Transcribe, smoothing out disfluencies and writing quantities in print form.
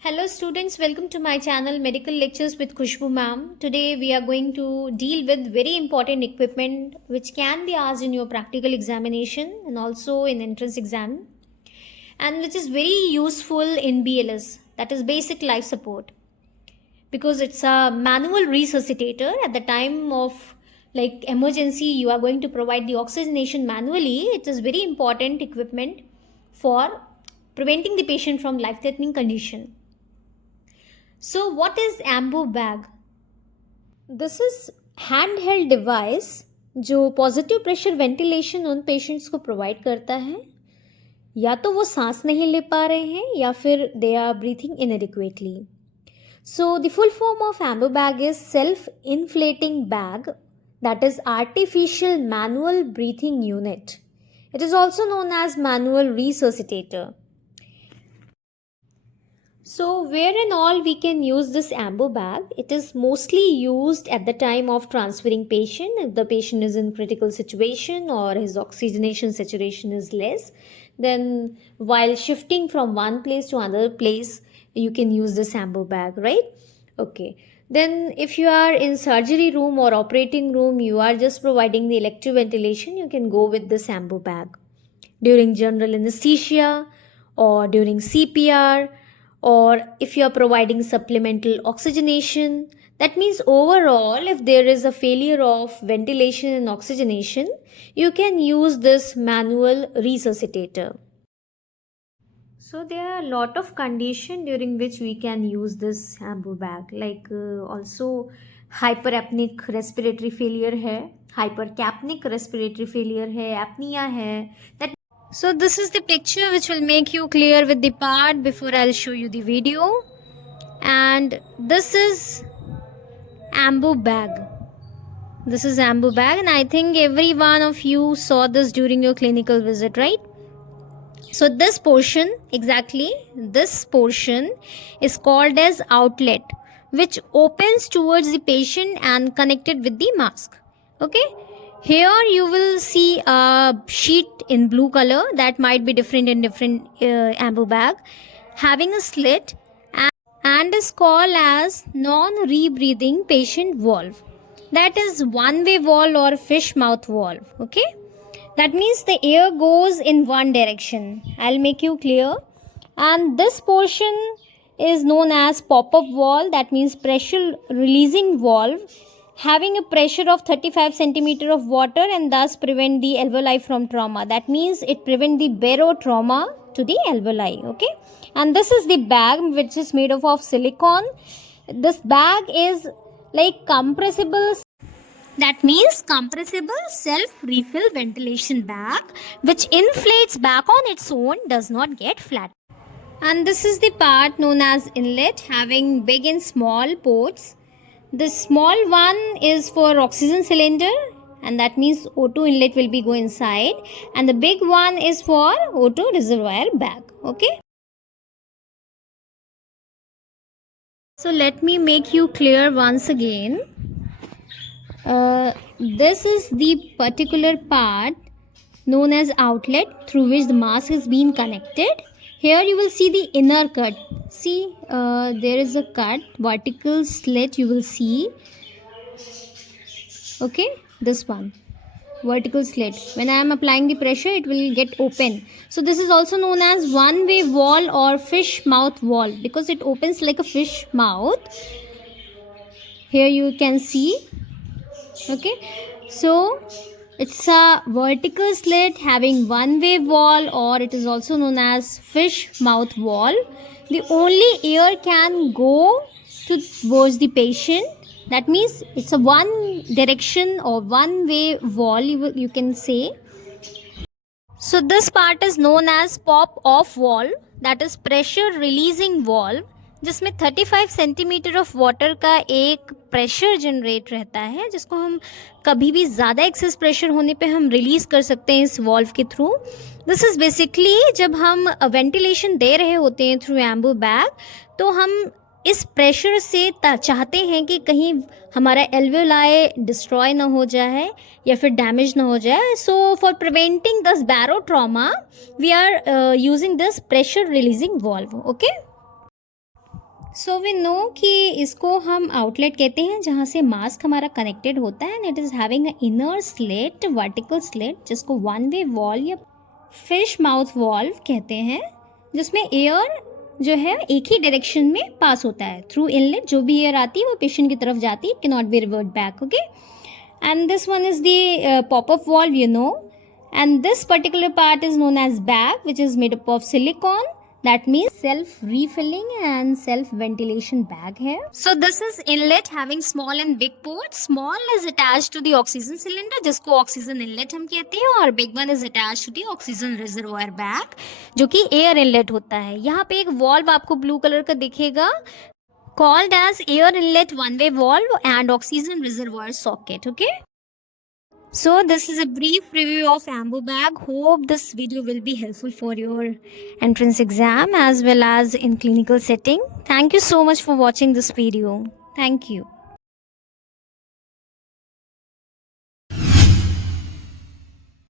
Hello students, welcome to my channel Medical Lectures with Khushbu ma'am. Today we are going to deal with very important equipment which can be asked in your practical examination and also in entrance exam, and which is very useful in BLS, that is basic life support, because it's a manual resuscitator. At the time of like emergency, you are going to provide the oxygenation manually. It is very important equipment for preventing the patient from life threatening condition. So what is AMBU bag? This is handheld device जो positive pressure ventilation उन patients को provide करता है, या तो वो सांस नहीं ले पा रहे हैं या फिर they are breathing inadequately. So the full form of AMBU bag is self-inflating bag, that is artificial manual breathing unit. It is also known as manual resuscitator. So where and all we can use this AMBU bag? It is mostly used at the time of transferring patient, if the patient is in critical situation or his oxygenation saturation is less. Then while shifting from one place to another place, you can use this AMBU bag, right? Okay. Then if you are in surgery room or operating room, you are just providing the elective ventilation, you can go with this AMBU bag. During general anesthesia or during CPR, or if you are providing supplemental oxygenation, that means overall if there is a failure of ventilation and oxygenation, you can use this manual resuscitator. So there are a lot of conditions during which we can use this AMBU bag, like also hyperapneic respiratory failure है, hypercapnic respiratory failure है, apnea है. That So this is the picture which will make you clear with the part before I'll show you the video. And this is AMBU bag. This is AMBU bag, and I think every one of you saw this during your clinical visit, right? So this portion, exactly this portion is called as outlet, which opens towards the patient and connected with the mask. Okay. Here you will see a sheet in blue color that might be different in different AMBU bag, having a slit and is called as non-rebreathing patient valve. That is one-way valve or fish mouth valve. Okay, that means the air goes in one direction. I'll make you clear. And this portion is known as pop-up valve, that means pressure releasing valve, having a pressure of 35 centimeter of water and thus prevent the alveoli from trauma. That means it prevent the barotrauma to the alveoli. Okay, and this is the bag which is made of silicone. This bag is like compressible, that means compressible self-refill ventilation bag which inflates back on its own, does not get flat. And this is the part known as inlet, having big and small ports. The small one is for oxygen cylinder, and that means O2 inlet will be go inside, and the big one is for O2 reservoir bag. Okay. So let me make you clear once again. This is the particular part known as outlet through which the mask is being connected. Here you will see the inner cut. See, there is a cut, vertical slit you will see. Okay, this one, vertical slit. When I am applying the pressure, it will get open. So this is also known as one-way valve or fish mouth valve, because it opens like a fish mouth. Here you can see. Okay, so it's a vertical slit having one-way valve, or it is also known as fish mouth valve. The only air can go towards the patient. That means it's a one direction or one-way valve, you can say. So this part is known as pop-off valve, that is pressure releasing valve, जिसमें 35 centimetre of water का एक pressure generate रहता है, जिसको हम कभी भी ज़्यादा एक्सेस प्रेशर होने पे हम रिलीज़ कर सकते हैं इस वॉल्व के थ्रू. दिस इज़ बेसिकली जब हम वेंटिलेशन दे रहे होते हैं थ्रू AMBU बैग, तो हम इस प्रेशर से चाहते हैं कि कहीं हमारा एल्वेओलाई डिस्ट्रॉय ना हो जाए या फिर डैमेज ना हो जाए. So for preventing this barotrauma we are using this pressure releasing valve. Okay, so we know कि इसको हम आउटलेट कहते हैं जहाँ से मास्क हमारा कनेक्टेड होता है, and it is having a inner slit, vertical slit, जिसको वन वे वॉल्व या फिश माउथ वॉल्व कहते हैं, जिसमें एयर जो है एक ही डायरेक्शन में पास होता है थ्रू इनलेट। जो भी एयर आती है वो पेशेंट की तरफ जाती है, it can not be revert back, okay. And this one is the pop-up valve, you know, and this particular part is known as bag, which is made up of silicone. That means self-refilling and self-ventilation bag here. So this is inlet having small and big ports. Small is attached to the oxygen cylinder, जिसको oxygen inlet हम कहते हैं, और big one is attached to the oxygen reservoir bag, जो कि air inlet होता है। यहाँ पे एक valve आपको blue color का दिखेगा, called as air inlet one-way valve and oxygen reservoir socket, okay. So this is a brief review of AMBU bag. Hope this video will be helpful for your entrance exam as well as in clinical setting. Thank you so much for watching this video. Thank you.